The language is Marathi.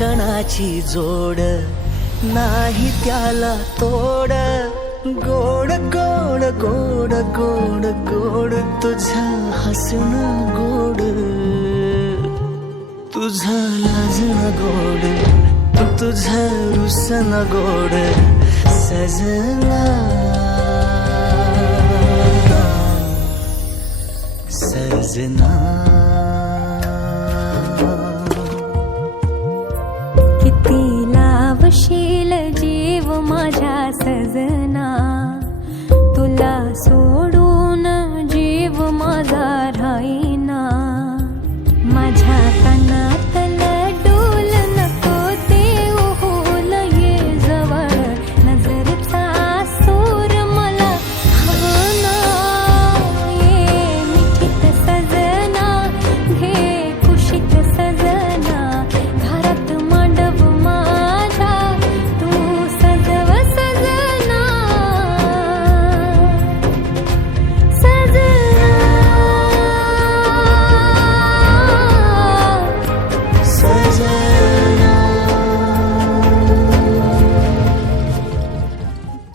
कणाची जोड नाही त्याला तोड गोड गोड गोड गोड गोड तुझं हसणं गोड तुझं लाजणं गोड तुझं रुसणं गोड सजना सजना